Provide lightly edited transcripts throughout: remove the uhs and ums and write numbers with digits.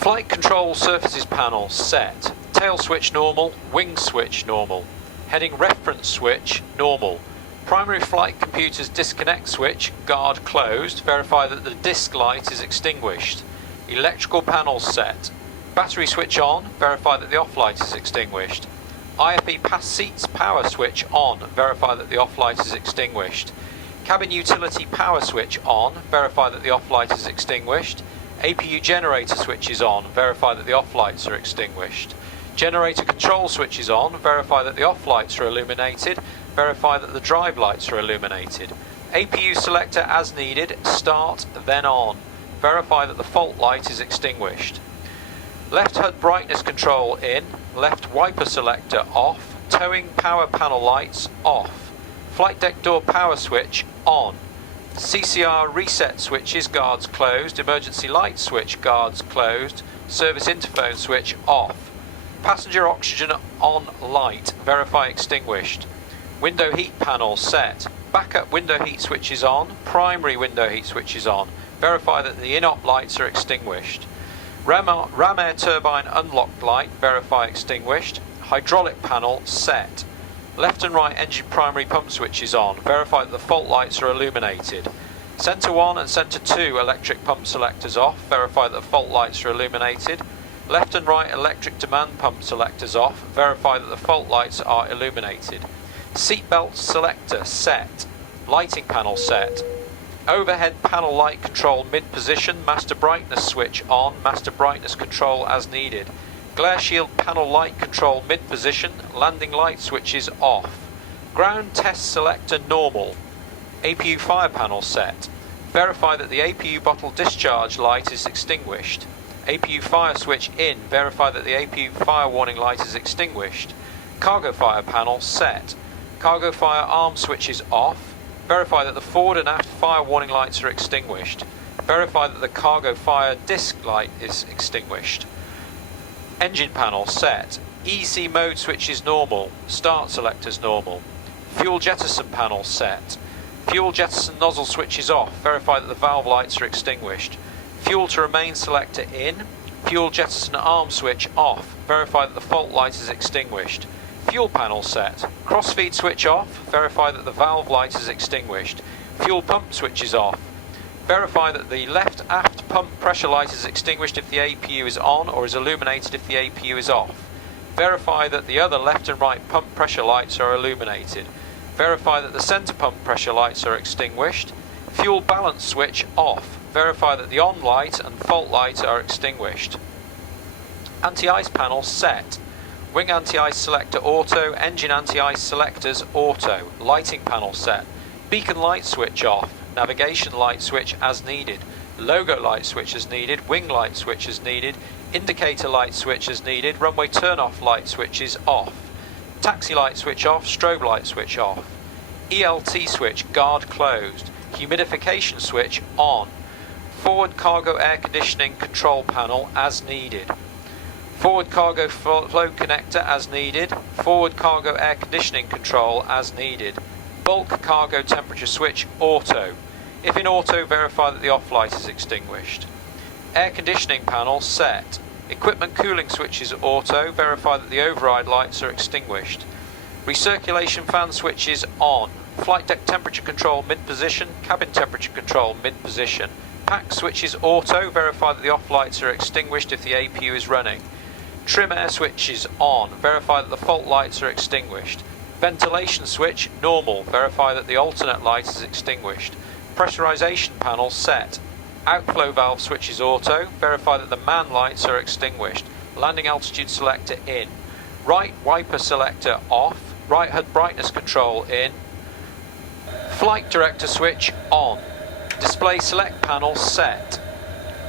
Flight control surfaces panel set. Tail switch normal, wing switch normal. Heading reference switch normal. Primary flight computer's disconnect switch, guard closed, verify that the disk light is extinguished. Electrical panel set. Battery switch on, verify that the off light is extinguished. IFE pass seats power switch on, verify that the off light is extinguished. Cabin utility power switch on, verify that the off light is extinguished. APU generator switch is on, verify that the off lights are extinguished. Generator control switch is on, verify that the off lights are illuminated, verify that the drive lights are illuminated. APU selector as needed, start, then on. Verify that the fault light is extinguished. Left HUD brightness control in, left wiper selector off, towing power panel lights off. Flight deck door power switch on. CCR reset switches guards closed, emergency light switch guards closed, service interphone switch off. Passenger oxygen on light, verify extinguished. Window heat panel set. Backup window heat switch is on, primary window heat switch is on, verify that the in-op lights are extinguished. Ram air turbine unlocked light, verify extinguished. Hydraulic panel set. Left and right engine primary pump switch is on, verify that the fault lights are illuminated. Centre 1 and Centre 2 electric pump selectors off, verify that the fault lights are illuminated. Left and right electric demand pump selectors off, verify that the fault lights are illuminated. Seatbelt selector set. Lighting panel set. Overhead panel light control mid-position, master brightness switch on, master brightness control as needed. Glare shield panel light control mid-position, landing light switches off. Ground test selector normal. APU fire panel set. Verify that the APU bottle discharge light is extinguished. APU fire switch in, verify that the APU fire warning light is extinguished. Cargo fire panel set. Cargo fire arm switch is off. Verify that the forward and aft fire warning lights are extinguished. Verify that the cargo fire disc light is extinguished. Engine panel set. EC mode switch is normal. Start selectors normal. Fuel jettison panel set. Fuel jettison nozzle switch is off. Verify that the valve lights are extinguished. Fuel to remain selector in. Fuel jettison arm switch off. Verify that the fault light is extinguished. Fuel panel set. Crossfeed switch off. Verify that the valve light is extinguished. Fuel pump switch is off. Verify that the left aft pump pressure light is extinguished if the APU is on or is illuminated if the APU is off. Verify that the other left and right pump pressure lights are illuminated. Verify that the centre pump pressure lights are extinguished. Fuel balance switch off. Verify that the on light and fault light are extinguished. Anti-ice panel set. Wing anti-ice selector auto, engine anti-ice selectors auto. Lighting panel set. Beacon light switch off. Navigation light switch as needed. Logo light switch as needed. Wing light switch as needed. Indicator light switch as needed. Runway turn off light switches off. Taxi light switch off. Strobe light switch off. ELT switch guard closed. Humidification switch on. Forward cargo air conditioning control panel as needed. Forward cargo flow connector as needed. Forward cargo air conditioning control as needed. Bulk cargo temperature switch auto. If in auto, verify that the off light is extinguished. Air conditioning panel set. Equipment cooling switch is auto. Verify that the override lights are extinguished. Recirculation fan switch is on. Flight deck temperature control mid-position. Cabin temperature control mid-position. Pack switch is auto. Verify that the off lights are extinguished if the APU is running. Trim air switch is on. Verify that the fault lights are extinguished. Ventilation switch normal. Verify that the alternate light is extinguished. Pressurization panel set. Outflow valve switch is auto. Verify that the man lights are extinguished. Landing altitude selector in. Right wiper selector off. Right HUD brightness control in. Flight director switch on. Display select panel set.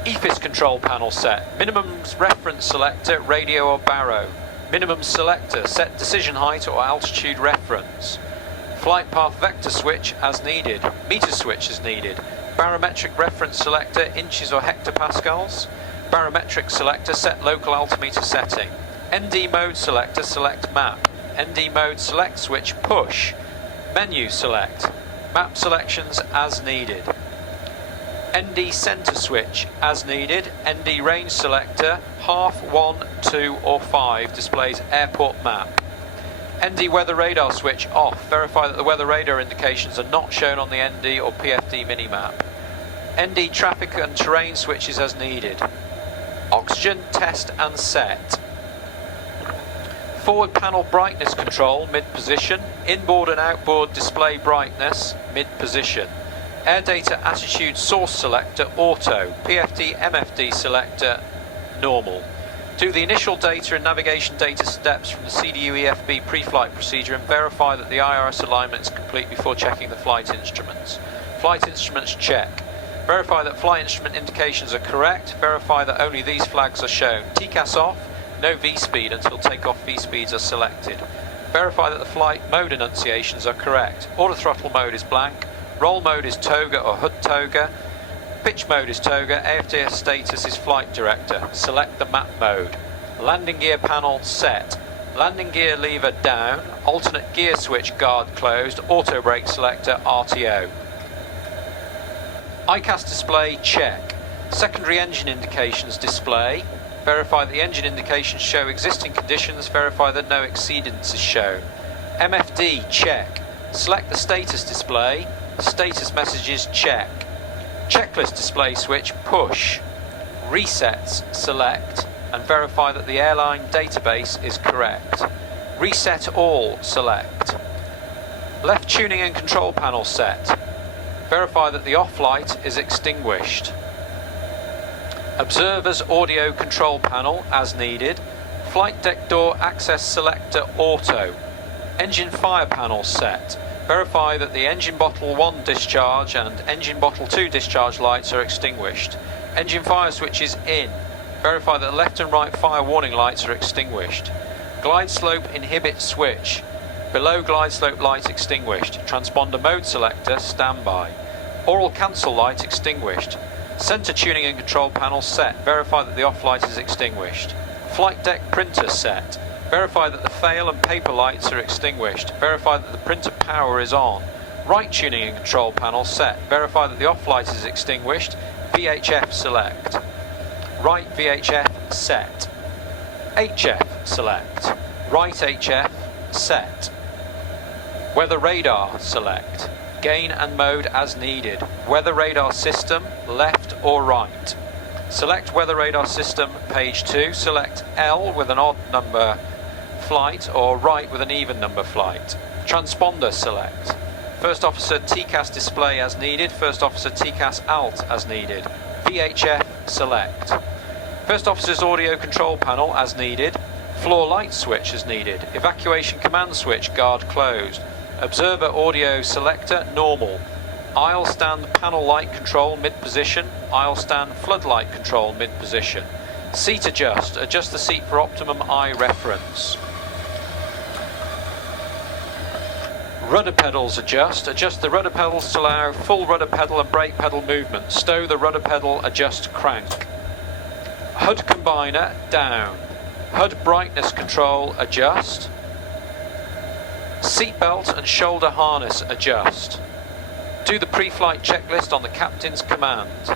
EFIS control panel set. Minimum reference selector, radio or baro. Minimum selector, set decision height or altitude reference. Flight path vector switch as needed. Meter switch as needed. Barometric reference selector, inches or hectopascals. Barometric selector, set local altimeter setting. ND mode selector, select map. ND mode select switch push. Menu select. Map selections as needed. ND centre switch as needed. ND range selector, half, 1, 2 or 5 displays airport map. ND weather radar switch off. Verify that the weather radar indications are not shown on the ND or PFD minimap. ND traffic and terrain switches as needed. Oxygen test and set. Forward panel brightness control mid-position. Inboard and outboard display brightness mid-position. Air data attitude source selector auto. PFD MFD selector normal. Do the initial data and navigation data steps from the CDU EFB pre-flight procedure and verify that the IRS alignment is complete before checking the flight instruments. Flight instruments check. Verify that flight instrument indications are correct. Verify that only these flags are shown. TCAS off. No V-speed until takeoff V-speeds are selected. Verify that the flight mode enunciations are correct. Auto throttle mode is blank. Roll mode is toga or hood toga. Pitch mode is toga. AFDS status is flight director. Select the map mode. Landing gear panel set. Landing gear lever down. Alternate gear switch guard closed. Auto brake selector RTO. EICAS display check. Secondary engine indications display. Verify that the engine indications show existing conditions. Verify that no exceedance is shown. MFD check. Select the status display. Status messages check. Checklist display switch push. Resets select and verify that the airline database is correct. Reset all select. Left tuning and control panel set. Verify that the off light is extinguished. Observer's audio control panel as needed. Flight deck door access selector auto. Engine fire panel set. Verify that the engine bottle 1 discharge and engine bottle 2 discharge lights are extinguished. Engine fire switch is in. Verify that the left and right fire warning lights are extinguished. Glide slope inhibit switch. Below glide slope light extinguished. Transponder mode selector standby. Oral cancel light extinguished. Center tuning and control panel set. Verify that the off light is extinguished. Flight deck printer set. Verify that the fail and paper lights are extinguished. Verify that the printer power is on. Right tuning and control panel set. Verify that the off light is extinguished. VHF select. Right VHF set. HF select. Right HF set. Weather radar select. Gain and mode as needed. Weather radar system left or right. Select weather radar system page 2. Select L with an odd number flight or right with an even number flight. Transponder select. First officer TCAS display as needed. First officer TCAS alt as needed. VHF select. First officer's audio control panel as needed. Floor light switch as needed. Evacuation command switch guard closed. Observer audio selector normal. Aisle stand panel light control mid position. Aisle stand floodlight control mid position. Seat adjust. Adjust the seat for optimum eye reference. Rudder pedals adjust. Adjust the rudder pedals to allow full rudder pedal and brake pedal movement. Stow the rudder pedal, adjust crank. HUD combiner down. HUD brightness control adjust. Seatbelt and shoulder harness adjust. Do the pre-flight checklist on the captain's command.